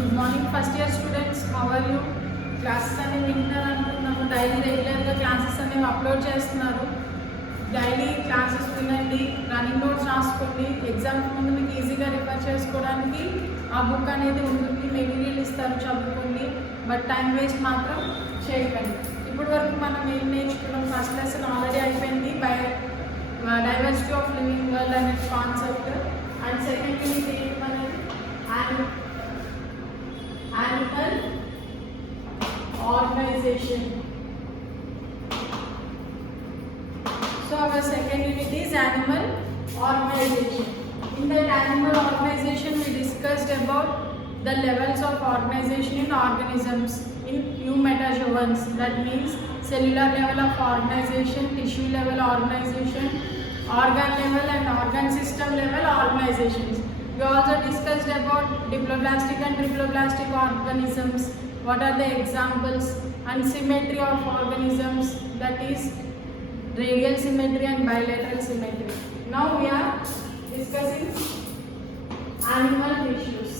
Good morning first year students, how are you? Classes అనేవి వింటున్నారు అనుకుంటున్నాము. డైలీ రెగ్యులర్గా క్లాసెస్ అనేవి అప్లోడ్ చేస్తున్నారు. డైలీ క్లాసెస్ వినండి, రన్నింగ్ నోట్స్ రాసుకోండి. ఎగ్జామ్స్ ముందు మీకు ఈజీగా రిఫర్ చేసుకోవడానికి ఆ బుక్ అనేది ఉంటుంది. మెటీరియల్ ఇస్తారు, చదువుకోండి. బట్ టైం వేస్ట్ మాత్రం చేయకండి. ఇప్పటి వరకు మనం ఏం నేర్చుకున్నాం? ఫస్ట్ లెసన్ ఆల్రెడీ అయిపోయింది, డైవర్సిటీ ఆఫ్ లివింగ్ వరల్డ్ అనే కాన్సెప్ట్. అండ్ సెకండ్ యూనిట్ ఏంటి అనేది animal organization. So our second unit is animal organization. In that animal organization we discussed about the levels of organization in organisms in eumetazoans. That means cellular level of organization, tissue level organization, organ level and organ system level organizations. We also discussed about diploblastic and triploblastic organisms. What are the examples? And symmetry of organisms, that is radial symmetry and bilateral symmetry. Now we are discussing animal tissues.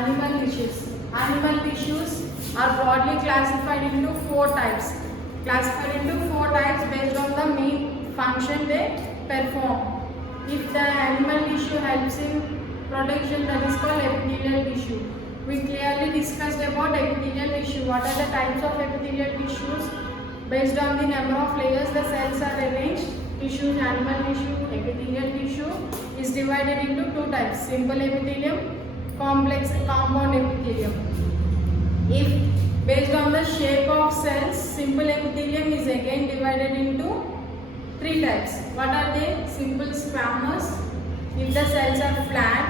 Animal tissues. Animal tissues are broadly classified into four types. Based on the main function they perform. If the animal tissue helps in protection, that is called epithelial tissue. We clearly discussed about epithelial tissue. What are the types of epithelial tissues? Based on the number of layers the cells are arranged, tissues, animal tissue, epithelial tissue is divided into two types: simple epithelium, complex compound epithelium. If based on the shape of cells, simple epithelium is again divided into three types. What are they? Simple squamous if the cells are flat,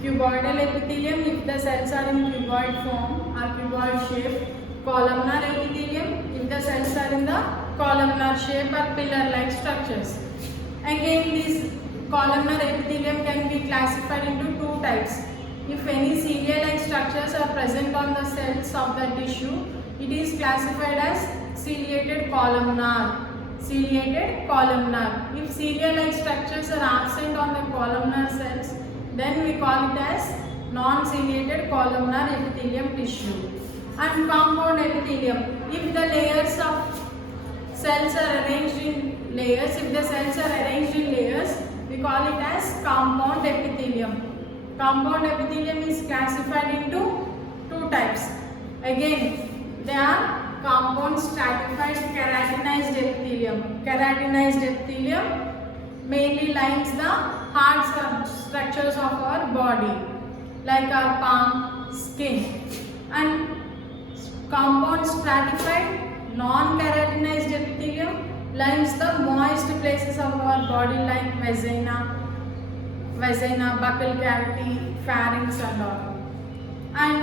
cuboidal epithelium if the cells are in cuboid form or cuboid shape, columnar epithelium if the cells are in the columnar shape or pillar-like structures. Again, this columnar epithelium can be classified into two types. If any cilia-like structures are present on the cells of the tissue, it is classified as ciliated columnar. If cilia-like structures are absent on the columnar cells, then we call it as non-ciliated columnar epithelium tissue. And compound epithelium, if the layers of cells are arranged in layers, we call it as compound epithelium. Compound epithelium is classified into two types. Again, they are compound stratified keratinized epithelium mainly lines the hard structures of our body like our palm, skin. And compound stratified non-keratinized epithelium lines the moist places of our body like vagina, buccal cavity, pharynx and all. And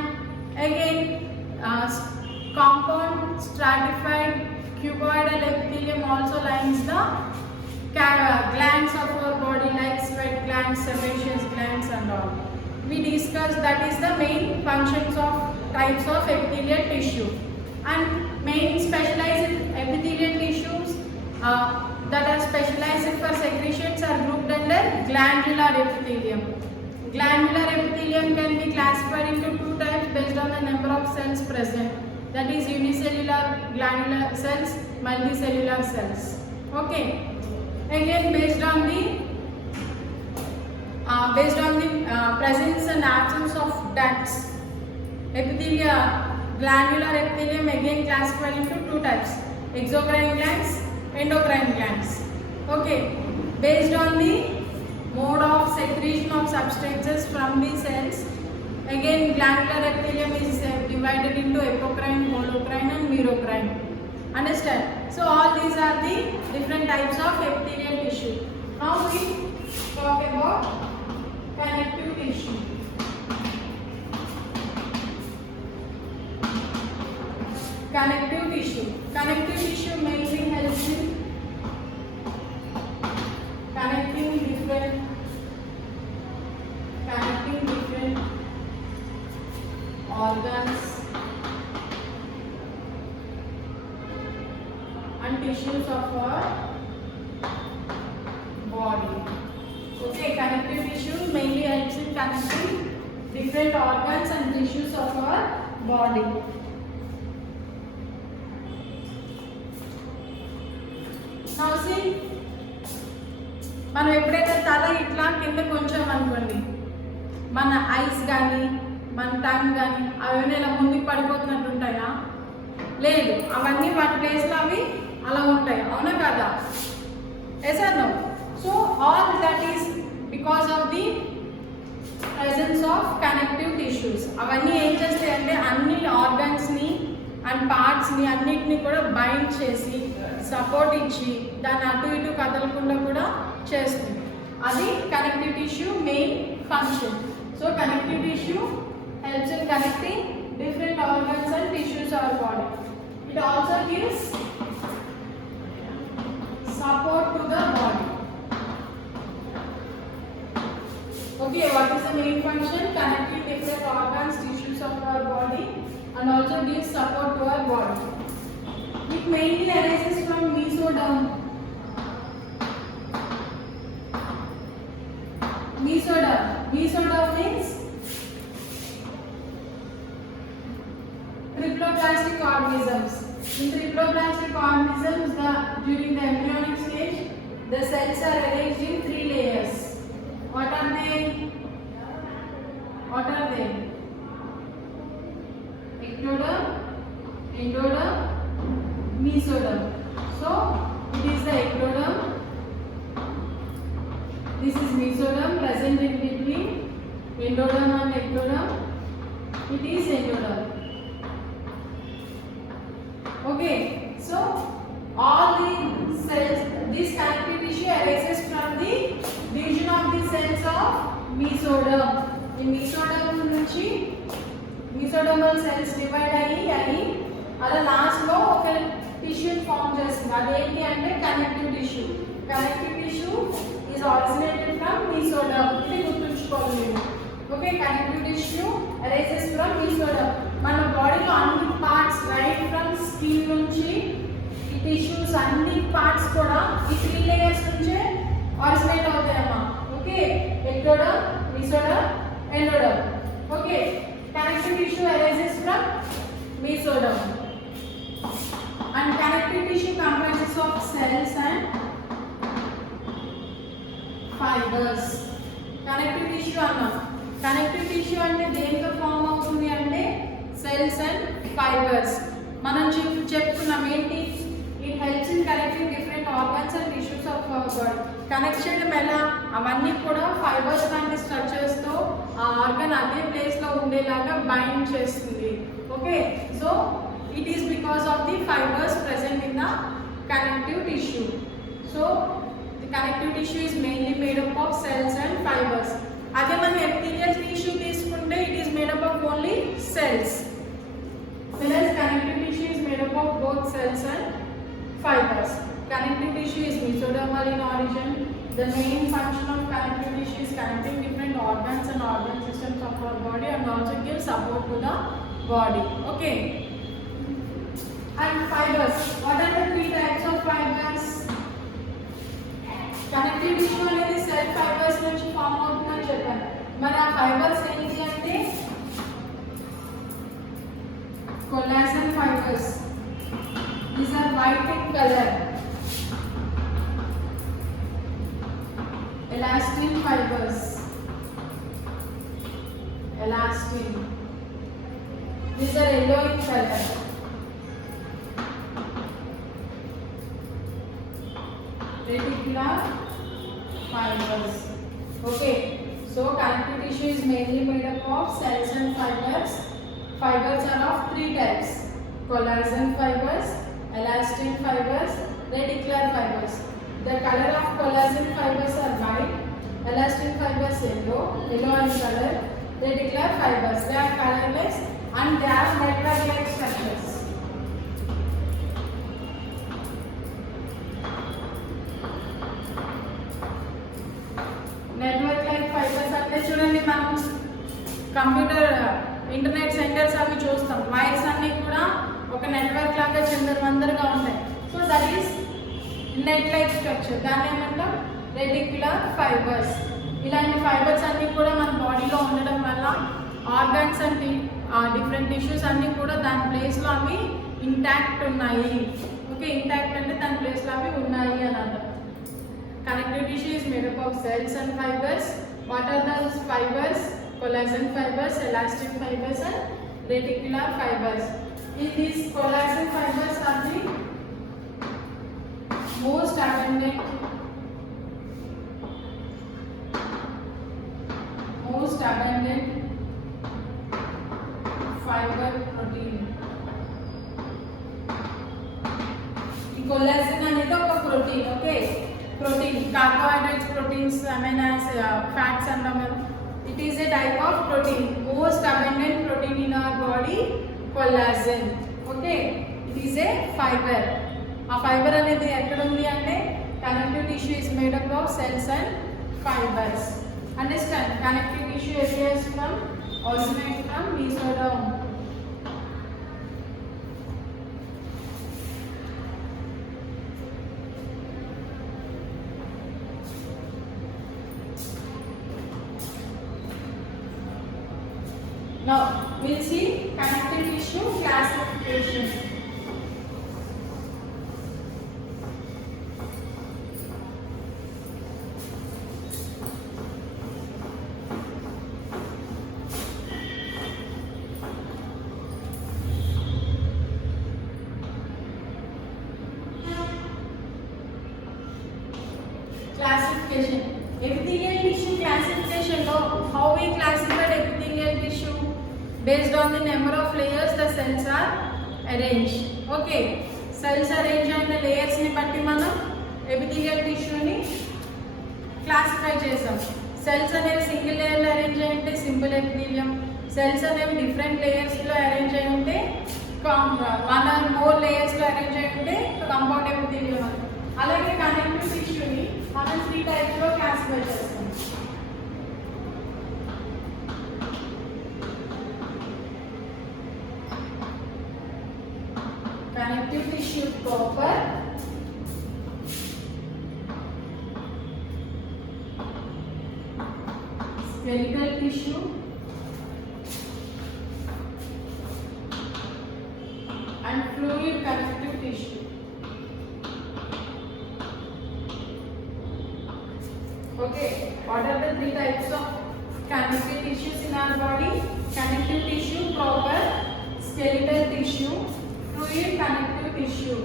again, compound stratified cuboidal epithelium also lines the glands of our body like sweat glands, sebaceous glands and all. We discussed that is the main functions of types of epithelial tissue. And main specialized epithelial tissues that are specialized for secretions are grouped under glandular epithelium. Glandular epithelium can be classified into two types based on the number of cells present. That is unicellular glandular cells, multicellular cells. Okay. Again, based on the presence and absence of ducts, glandular epithelium again classified into two types: exocrine glands, endocrine glands. Okay. Based on the mode of secretion of substances from the cells, again glandular epithelium is divided into apocrine, holocrine and merocrine. Understand? So all these are the different types of epithelial tissue. Now we talk about connective tissue. Connective tissue mainly helps in connecting different organs and tissues of our body. Okay, connective tissue different organs and tissues of our body. Now see, మనం ఎప్పుడైతే తల ఇట్లా కింద కొంచెం అనుకోండి, మన ఐస్ కానీ మన టంగ్ కానీ అవన్నీ ఇలా ముందుకు పడిపోతున్నట్టు ఉంటాయా? లేదు, అవన్నీ వాటి ప్లేస్లో అవి అలా ఉంటాయి, అవునా కదా? Yes or no? So all that is because of the presence of connective tissues. అవన్నీ ఏం చేస్తాయంటే అన్ని ఆర్గన్స్ని అండ్ పార్ట్స్ని అన్నిటిని కూడా బైండ్ చేసి సపోర్ట్ ఇచ్చి దాన్ని అటు ఇటు కదలకుండా కూడా చేస్తుంది. అది connective tissue main function. So connective tissue helps in connecting different organs and tissues of our body. It also gives support to the body. Okay, what is the main function? Connecting different organs, tissues of our body, and also gives support to our body. It mainly arises from mesoderm. Mesoderm means triploblastic organisms. In triploblastic organisms, during the embryonic stage, the cells are arranged in 3 layers. What are they? Ectoderm, endoderm, mesoderm. So it is the ectoderm. This is mesoderm present in between endoderm and ectoderm. It is endoderm. Okay, so all the cells, this connective tissue arises from the division of the cells of mesoderm. In mesoderm నుంచి mesodermal cells divide అయ్యి అలా లాస్ట్ లో ఒక tissue form చేస్తుంది. అదేంటి అంటే connective tissue. Connective tissue is originated from mesoderm. ఇది గుర్తుంచుకోవాలి మీరు. Okay, connective tissue arises from mesoderm. మన బాడీలో అన్ని పార్ట్స్ రైట్ ఫ్రమ్ స్కిన్ నుంచి ఈ టిష్యూస్ అన్ని పార్ట్స్ కూడా ఈ 3 లేయర్స్ నుంచే ఆరిజినేట్ అవుతాయమ్మా. Okay, ectoderm, mesoderm, endoderm. Okay, connective tissue arises from mesoderm. And connective tissue comprises of cells and fibers. Connective tissue అన్నా, కనెక్టివ్ టిష్యూ అంటే దేంతో ఫామ్ అవుతుంది అంటే సెల్స్ అండ్ ఫైబర్స్. మనం చెప్పుకున్నాం ఏంటి? It helps in connecting different organs and tissues of our body. Connect చేయడం ఎలా? అవన్నీ కూడా ఫైబర్స్ లాంటి స్ట్రక్చర్స్తో ఆ ఆర్గన్ అదే ప్లేస్లో ఉండేలాగా బైండ్ చేస్తుంది. Okay, so it is because of the fibres present in the connective tissue. So the connective tissue is mainly made up of cells and fibres. అదే మనం ఎపిథీలియల్ టిష్యూ తీసుకుంటే it is made up of only cells. Whereas connective tissue is made up of both cells and fibers. Connective tissue is mesodermal in origin. The main function of connective tissue is connecting different organs and organ systems of our body and also give support to the body. Okay. And fibers. What are the 3 types of fibers? Connective tissue అనేది cell fibres నుంచి ఫామ్ అవుతుందని చెప్పాను. మరి ఆ ఫైబర్స్ ఏంటి అంటే collagen fibers. These are white in color. Elastin fibers. Elastin. These are yellow in color. Reticular fibers. Okay, so connective tissue is mainly made up of cells and fibers. Fibers are of 3 types: collagen fibers, elastin fibers, reticular fibers. The color of collagen fibers are white, elastin fibers yellow in color, reticular fibers they are colorless and they are network-like structures. Network-like fibers అంటే చూడండి, మనం computer internet centres అవి చూస్తాం. వైర్స్ అన్నీ కూడా ఒక నెట్వర్క్ లాగా చిందరవందరగా ఉంటాయి. So that is net like structure. దాన్ని ఏమంటాం? Reticular fibres. ఇలాంటి ఫైబర్స్ అన్నీ కూడా మన బాడీలో ఉండడం వల్ల ఆర్గన్స్ అండ్ డిఫరెంట్ టిష్యూస్ అన్నీ కూడా దాని ప్లేస్లో అవి ఇంటాక్ట్ ఉన్నాయి. ఓకే, ఇంటాక్ట్ అంటే దాని ప్లేస్లో అవి ఉన్నాయి అని అర్థం. Connective tissue is made up of cells and fibers. What are those fibers? Collagen fibers, elastin fibers and reticular fibers. In these collagen fibers are the most abundant fiber protein. Collagen అనేది ఒక protein. Okay, protein, carbohydrates, proteins, aminos, fats అంటాం కదా. It is a type of protein. Most abundant protein in our body collagen. Okay, it is a fibre. ఆ fibre అనేది ఎక్కడ ఉంది అంటే connective tissue is made up of cells and fibres. Understand? Connective tissue appears from originate from mesoderm. Now we'll see connective tissue classification. Classification. Epithelial tissue classification. How we classified epithelial tissue? Based on the number of layers the cells are arranged. Okay, cells arranged and the layers ni batti manam epithelial tissue ni classify chesam. Cells అనేవి single layer లో అరేంజ్ అయి ఉంటే simple epithelium. Cells అనేవి different layers లో అరేంజ్ అయి ఉంటే one or more layers లో అరేంజ్ అయి ఉంటే కాంపౌండ్ ఎపిథీలియం అని. అలాగే కనెక్టివ్ టిష్యూని మనం 3 టైప్స్ లో క్లాసిఫై చేస్తాం. Connective tissue proper, skeletal tissue, and fluid connective tissue. Okay, what are the 3 types of connective tissues in our body? Connective tissue proper, skeletal tissue, fluid connective tissue.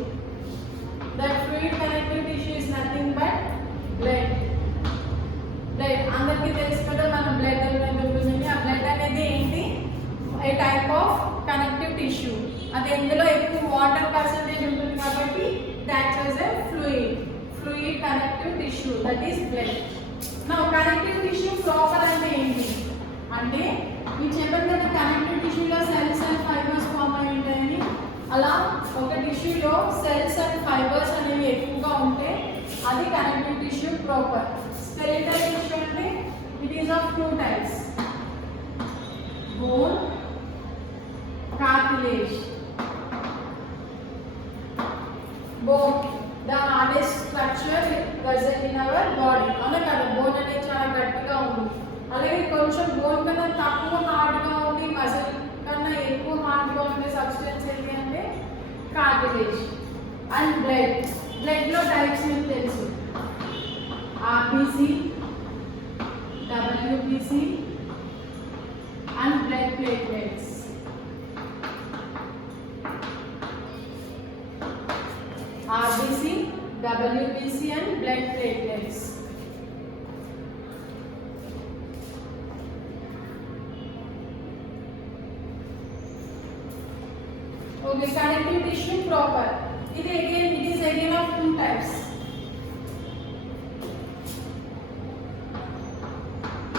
That fluid connective tissue is nothing but blood. Blood. అందరికీ తెలుసు కదా మన బ్లడ్ అనేది ఉంటుంది. ఆ బ్లడ్ అనేది ఏంటి? ఏ type of connective tissue. అది ఎందులో ఎక్కువ వాటర్ పర్సెంటేజ్ ఉంటుంది కాబట్టి that is a fluid connective tissue, that is blood. Now connective tissue proper అంటే ఏంటి అంటే ఈ చెప్పాను కదా కనెక్టివ్ టిష్యూలో సెల్స్ అండ్ ఫైబర్స్ ఫామ్ అయి ఉంటాయని. అలా ఒక టిష్యూలో సెల్స్ అండ్ ఫైబర్స్ అనేవి ఎక్కువగా ఉంటే అది connective tissue proper. Skeletal tissue అంటే it is of 2 types, bone, cartilage. Bone the hardest structure present in our body. అవునా కదా, బోన్ అనేది చాలా గట్టిగా ఉంది. అలాగే కొంచెం బోన్ కన్నా తక్కువ హార్డ్గా ఉంది, మజిల్ కన్నా ఎక్కువ హార్డ్గా ఉండే సబ్స్టెన్స్ ఏంటి అంటే కార్టిలేజ్. అండ్ బ్లడ్లో టైప్స్ మీకు తెలుసు, RBC, WBC and blood platelets. RBC, WBC and blood platelets. Okay, connective tissue proper. It is again of 2 types.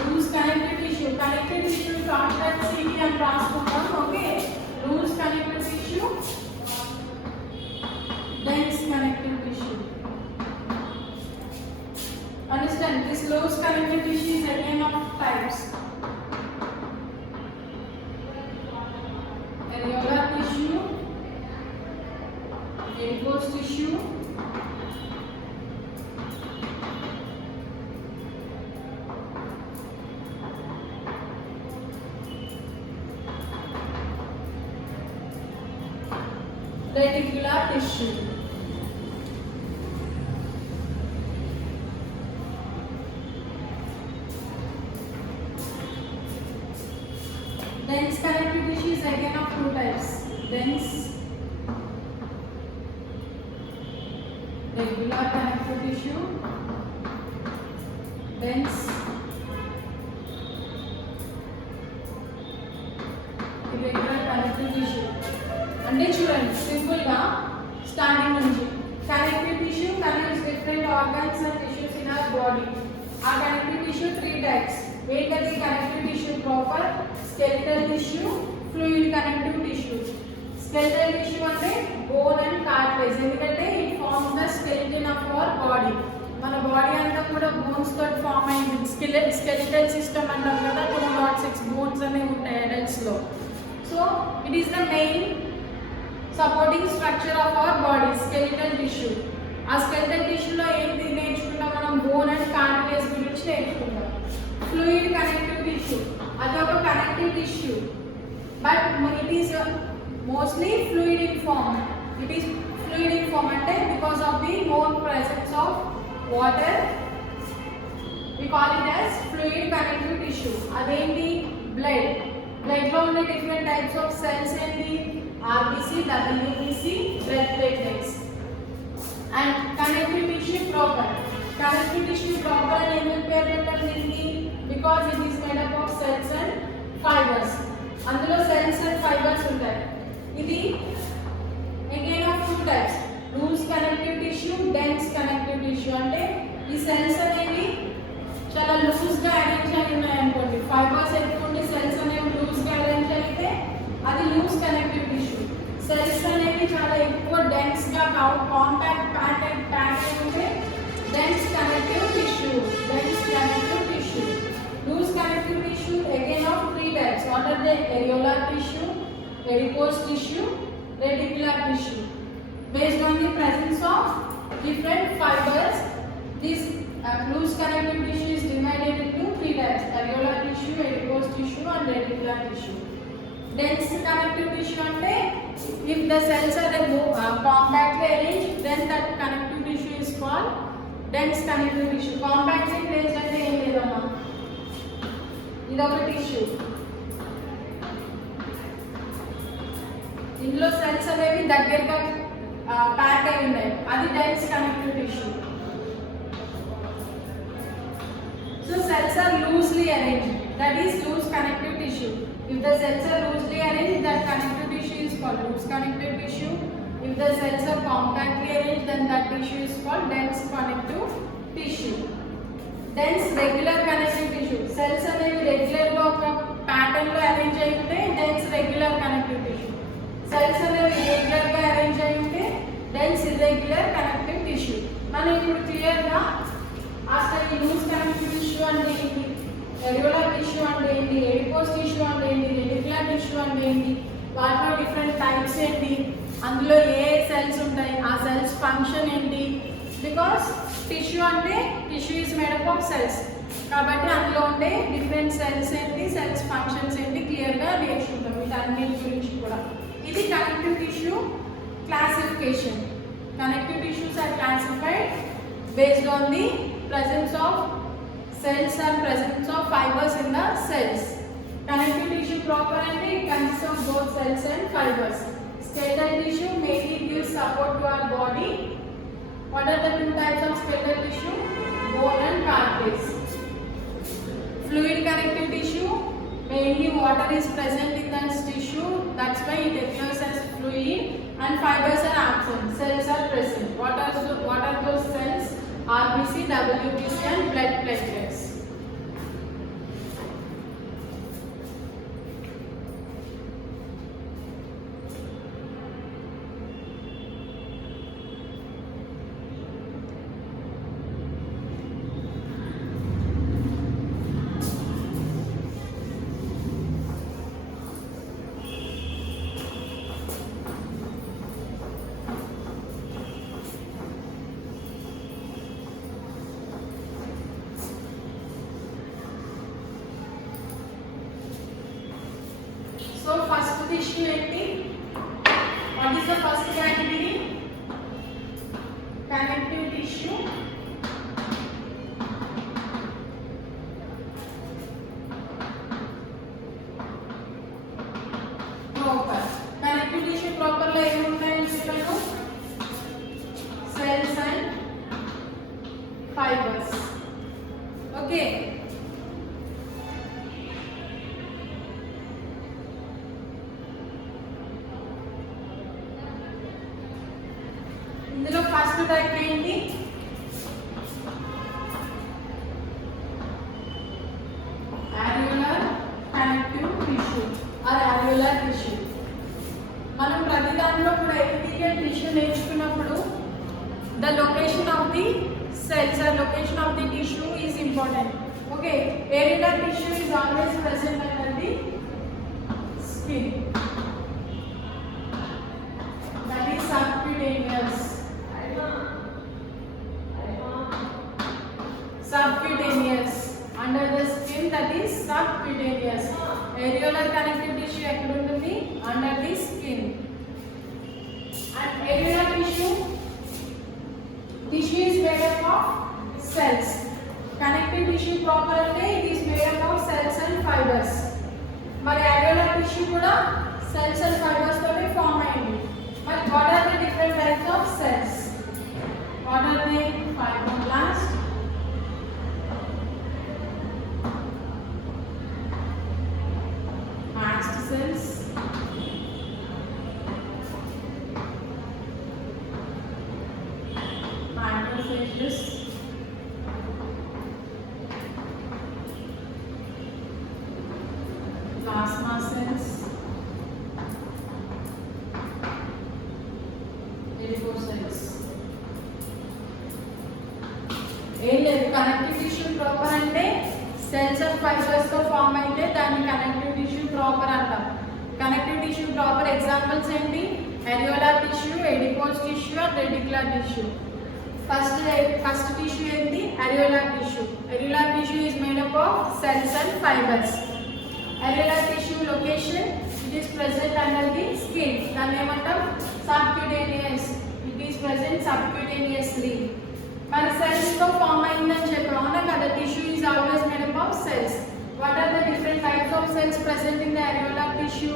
Loose connective tissue. Connective tissue contract CD and transform. Okay, loose connective tissue, dense connective tissue. Understand, this loose connective tissue is again of types. Areolar tissue, adipose tissue, reticular tissue. Dense connective tissue is again of two types. Dense regular connective tissue, dense irregular connective tissue. అంటే చూడండి సింపుల్ గా స్టార్టింగ్ నుంచి connective tissue connects different organs and tissues in our body. ఆ connective tissue three types. ఏంటది connective tissue proper, skeletal tissue, fluid connective tissue. Skeletal tissue అంటే bone and cartilage. ఎందుకంటే it forms the skeleton of our body. మన బాడీ అంతా కూడా బోన్స్ తోటి ఫామ్ అయింది. Skeletal system అంటాం కదా, 206 బోన్స్ అనేవి ఉంటాయి అడల్ట్స్ లో. So it is the main supporting structure of our body, skeletal tissue. ఆ స్కెలిటల్ టిష్యూలో ఏంటి నేర్చుకుంటాం మనం? బోన్ అండ్ కార్టిలేజ్ గురించి నేర్చుకుంటాం. ఫ్లూయిడ్ కనెక్టివ్ టిష్యూ, అది ఒక connective tissue, but it is mostly fluid in form. It is fluid in form అంటే because of the more presence of water, we call it as fluid connective tissue. అదేంటి? blood లో ఉండే different types of cells ఏంటి? RBC, WBC, blood platelets. and connective tissue proper. Connective tissue proper అని ఎందుకు పేరు పెట్టారు దీనికి? because it is made up of cells and fibers. అందులో cells and fibers ఉంటాయి. ఇది again of two types, loose connective tissue, dense connective tissue. అంటే ఈ సెల్స్ అనేవి చాలా లూజ్ గా అరేంజ్ అయి ఉన్నాయి అనుకోండి, ఫైబర్స్ ఎక్కువ ఉండి సెల్స్ అనేవి లూజ్ గా అరేంజ్ అయితే అది లూజ్ కనెక్టివ్ టిష్యూ. సెల్స్ అనేవి చాలా ఎక్కువ డెన్స్ గా కాంపాక్ట్ ప్యాక్ అయి ఉంటే dense connective tissue. Dense connective tissue. Loose connective tissue again of three types. What are they? areolar tissue, adipose tissue, reticular tissue. Based on the presence of different fibers, this loose connective tissue is divided into three types: areolar tissue, adipose tissue, and reticular tissue. Dense connective tissue ante if the cells are compactly arranged, then that connective tissue is called dense connective tissue. Compactly placed ante em ledamma, idoka tissue. ఇందులో సెల్స్ అనేవి దగ్గరగా ప్యాక్ అయి ఉన్నాయి, అది dense connective tissue. So cells are loosely arranged, that is loose connective tissue. If the cells are loosely arranged, that connective tissue is called loose connective tissue. If the cells are compactly arranged, then that tissue is called dense connective tissue. Dense regular connective tissue. Cells అనేవి రెగ్యులర్ గా ఒక ప్యాటర్న్ లో అరేంజ్ అయి ఉంటే dense regular connective tissue. Cells అనేవి ఇర్రెగ్యులర్ గా అరేంజ్ అయి ఉంటే డెన్స్ ఇర్రెగ్యులర్ కనెక్టివ్ టిష్యూ. మనం ఇప్పుడు క్లియర్ గా అసలు ఈ లూజ్ కనెక్టివ్ టిష్యూ అంటే ఏంటి, రెగ్యులర్ టిష్యూ అంటే ఏంటి, ఎడిపోస్ టిష్యూ అంటే ఏంటి, రెటిక్యులర్ టిష్యూ అంటే ఏంటి, వాటిలో డిఫరెంట్ టైప్స్ ఏంటి, అందులో ఏ సెల్స్ ఉంటాయి, ఆ సెల్స్ ఫంక్షన్ ఏంటి. బికాస్ టిష్యూ అంటే tissue is made up of cells, కాబట్టి అందులో ఉండే డిఫరెంట్ సెల్స్ ఏంటి, సెల్స్ ఫంక్షన్స్ ఏంటి క్లియర్ గా నేర్చుకుంటాం వీటన్నిటి గురించి కూడా. ఇది connective tissue classification. Connective tissues are classified based on the presence of cells and presence of fibers in the cells. Connective tissue proper and it consists of both cells and fibers. Skeletal tissue mainly gives support to our body. What are the two types of skeletal tissue? Bone and cartilage. Fluid connective tissue, mainly water is present in that tissue, that's why it appears as fluid, and fibers are absent, cells are present. What are those cells? RBC, WBC, and blood platelets. So first tissue ఏంటి? What is the first category? fibers. Okay. ఇందులో first type ఏంటి? alveolar connective tissue or alveolar tissue. మనం ప్రతి దాంట్లో కూడా epithelial tissue నేర్చుకున్నప్పుడు the location of the cells or location of the tissue is important. Okay, areolar tissue is always present under the skin. That is subcutaneous. Subcutaneous. Under the skin, that is subcutaneous. Areolar connective tissue ekkada untundi? Under the skin. And areolar tissue is made up of cells. Connective tissue proper ante it is made up of cells and fibers. Mari alveolar tissue kuda cells and fibers tone form ayindi. But what are the different types of cells? What are they? Fibroblast, mast cells, macrophages, plasma cells, adipocytes. ఏం లేదు, connective tissue proper అంటే cells and fibres తో form అయితే దాన్ని connective tissue proper అంటాం. Connective tissue proper examples ఏంటి? Areolar tissue, adipose tissue and reticular tissue. First tissue ఏంటి? Areolar tissue. Areolar tissue is made up of cells and fibres. Areolar tissue location it is present under the skin. దాన్ని ఏమంటాం? Subcutaneous. It is present subcutaneously. మరి cells తో form అయిందని చెప్పాం, అవునా కదా? Tissue is always made up of cells. What are the different types of cells present in the areolar tissue?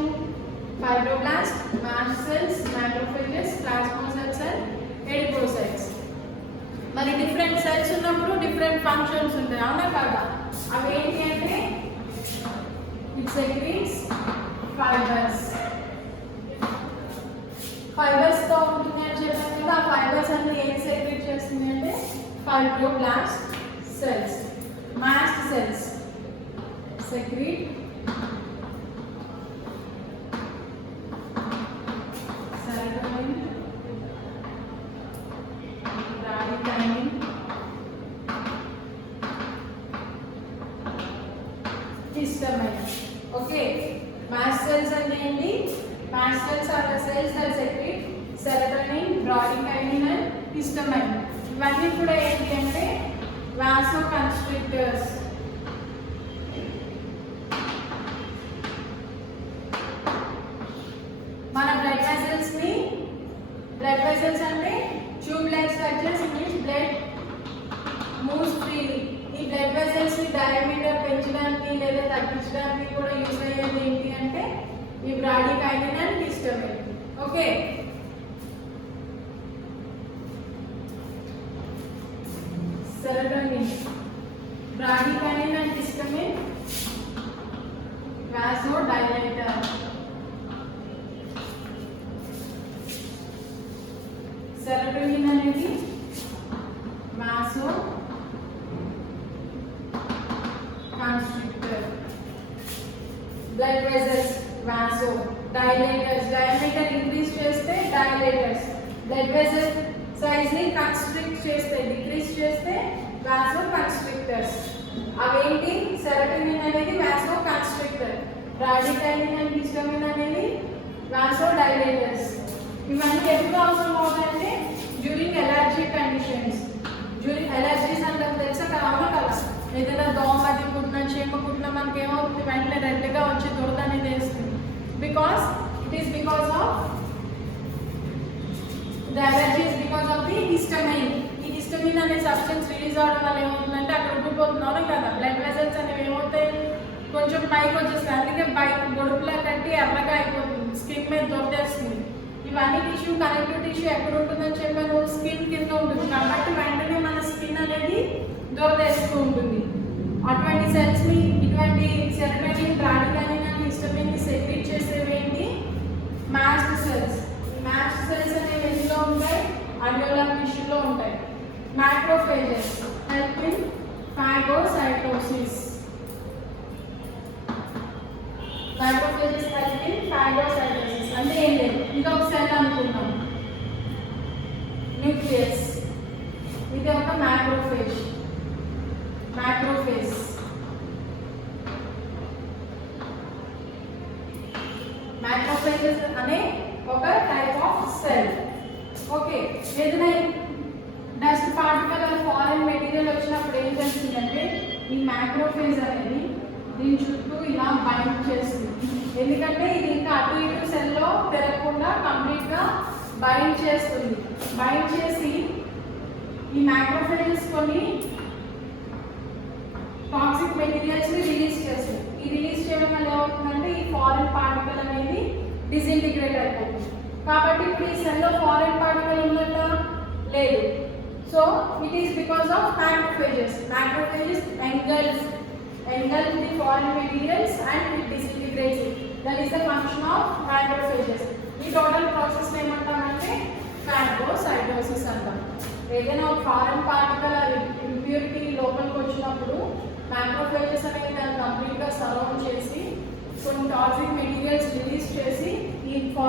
Fibroblast, mast cells, macrophages, plasma cells and adipocytes. మరి different cells ఉన్నప్పుడు different functions ఉంటాయి, అవునా కదా? అవి ఏంటి అంటే it secretes fibres. Fibres తో ఉంటుంది అని చెప్పాను కదా, ఆ ఫైబర్స్ అన్ని ఏం సెక్రీట్ చేస్తుంది అంటే fibroblast cells. Mast cells secrete serotonin, bradykinin, histamine. Okay, mast cells అంటే ఏంటి? Mast cells are the cells that secrete serotonin, bradykinin and histamine. ఇవన్నీ కూడా ఏంటి అంటే వాసోకన్స్ట్రిక్టర్స్. మన బ్లడ్ వెసల్స్ అంటే tube like structures in which blood moves freely. ఈ blood vessels ని డయామీటర్ పెంచడానికి లేదా తగ్గించడానికి కూడా యూజ్ అయ్యేది ఏంటి అంటే ఈ bradykinin and histamine. Okay, serotonin, bradykinin and histamine vasodilator. Serotonin అనేది vasoconstrictor. Blood vessels vasodilators. Diameter increase చేస్తే డైలేటర్స్. బ్లడ్ వెసల్ సైజ్ ని కన్స్ట్రిక్ట్ చేస్తే, డిక్రీజ్ చేస్తే వాసో కన్స్ట్రిక్టర్స్. అవేంటి? సెరటోనిన్ అనేది vasoconstrictor, bradykinin and histamine అనేది వాసో డైలేటర్స్. ఇవన్నీ ఎప్పుడు అవసరం అవుతాయంటే during allergy conditions. During allergies అంటే తెలుసా కదా, అవునా కదా? ఏదైనా దోమ అది కుట్టినా చీమ కుట్టినా మనకి ఏమవుతుంది? వెంటనే రెడ్గా వచ్చి దురద అనేది వేస్తుంది. Because it is because of the allergy is because of the histamine. ఈ హిస్టమైన్ అనే సబ్స్టెన్స్ రిలీజ్ అవడం వల్ల ఏమవుతుందంటే అక్కడ ఉండిపోతున్నాను కదా, బ్లడ్ వెసల్స్ అనేవి ఏమవుతాయి? కొంచెం పైకి వచ్చేస్తాయి. అందుకే గొడుపులా కట్టి ఎర్రగా అయిపోతుంది, స్కిన్ మీద దొరికేస్తుంది. ఇవన్నీ టిష్యూ, కనెక్టివ్ టిష్యూ ఎక్కడ ఉంటుందని చెప్పాను? స్కిన్ కింద ఉంటుంది. కాబట్టి వెంటనే మన స్కిన్ అనేది దొరదేస్తూ ఉంటుంది. అటువంటి సెల్స్ని ఇటువంటి సెరటోనిన్, బ్రాడికానిన్ అండ్ హిస్టమిన్ని సెక్రీట్ చేసేవి ఏంటి? Matched cells. మ్యాచ్డ్ సెల్స్ అనేవి ఎందులో ఉంటాయి? అల్వియోలార్ టిష్యూలో ఉంటాయి. Macrophages help in phagocytosis. Macrophages help in phagocytosis అంటే ఏం లేదు, ఇది ఒక సెల్ అనుకుందాం, న్యూక్లియస్. ఇది ఒక మ్యాక్రోఫేజ్. మ్యాక్రోఫేజ్ మ్యాక్రోఫేజెస్ అనే ఒక టైప్ ఆఫ్ సెల్. ఓకే, ఏదైనా డస్ట్ పార్టికల్ ఫారెన్ మెటీరియల్ వచ్చినప్పుడు ఏం చేస్తుందంటే ఈ మ్యాక్రోఫేజ్ అనేది దీని చుట్టూ ఇలా బైండ్ చేస్తుంది. ఎందుకంటే ఇది ఇంకా అటు ఇటు సెల్లో తిరగకుండా కంప్లీట్గా బైండ్ చేస్తుంది. బైండ్ చేసి ఈ మ్యాక్రోఫేజెస్ కొన్ని టాక్సిక్ మెటీరియల్స్ని రిలీజ్ చేస్తుంది. ఈ రిలీజ్ చేయడం వల్ల ఏమవుతుందంటే ఈ ఫారెన్ పార్టికల్ అనేది డిసింటిగ్రేట్ అయిపోతుంది. కాబట్టి ఇప్పుడు ఈ సెల్లో ఫారెన్ పార్టికల్ ఉన్నట్ట లేదు. So it is because of macrophages. Macrophages engulf the foreign materials and it disintegrates it. That is the function of macrophages. ఈ టోటల్ ప్రాసెస్ ఏమంటామంటే ఫాగోసైటోసిస్ అంటాం. ఏదైనా ఒక ఫారెన్ పార్టికల్ ఇంప్యూరిటీ లోపలికి వచ్చినప్పుడు మ్యాక్రోఫేజెస్ అనేది దాన్ని కంప్లీట్గా సరౌండ్ చేసి కొన్ని టాక్సిక్ మెటీరియల్స్ రిలీజ్ చేసి ఈ